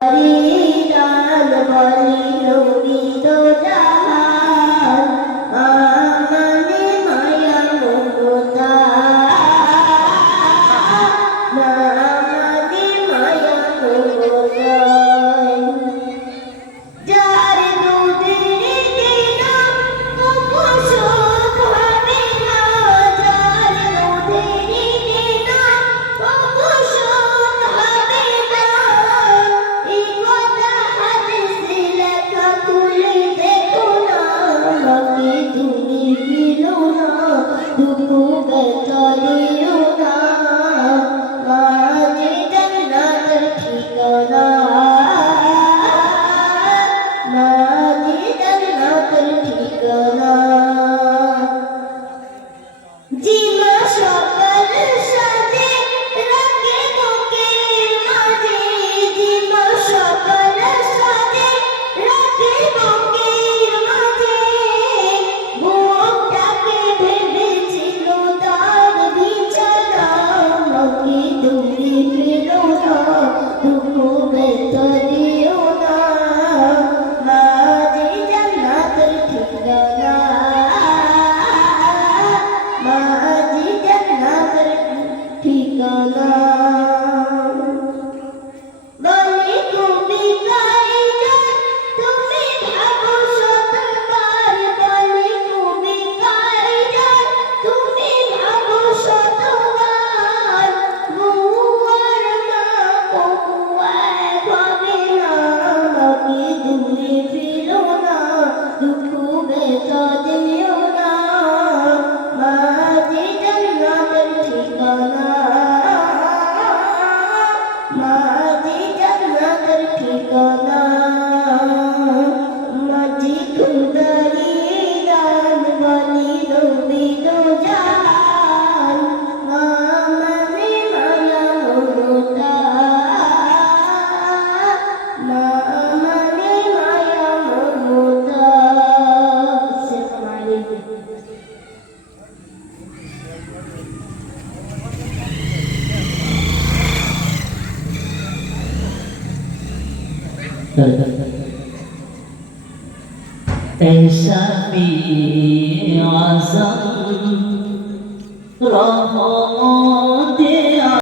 হরিদান বলি রবি দো জাহান আমানে মায়া মমতা নামাদি মায়া মমতা যার দুধের দিনা উপসদ হবে না যার দুধের দিনা উপসদ হবে না এই কথা হাদিসে লেখা খুলে দেখো না আমাকে তুমি পেলো না দুঃখ ব্যথা দিও না মাঝে জান্নাতের ঠিকানা মাঝে জান্নাতের ঠিকানা জিমা সকাল সাজে রাগে বুকের মাঝে জিমা সকাল সাজে রাগে বুকের মাঝে বুকটাকে ভেবেছিল তার বিছানা আমাকে তুমি পেলো না দুঃখ ব্যথা দিও না মাঝে জান্নাতের ঠিকানা মাঝে জান্নাতের ঠিকানা বলে কবি কায়দার তুমি ভাবো শতবার বলে কবি কায়দার তুমি ভাবো শতবার বুয়ার মা কবুয়ায় ভাবে না আমাকে দূরে ফেলো না দুঃখ ব্যথা দিও না মাঝে জান্নাতের ঠিকানা মাঝে জান্নাতের ঠিকানা মাঝে খুদারি দান বলি নবী দো জাহান আমানে মায়া মমতা আমানে মায়া মমতা আসসালামু আলাইকুম ऐसा भी आज़म रहो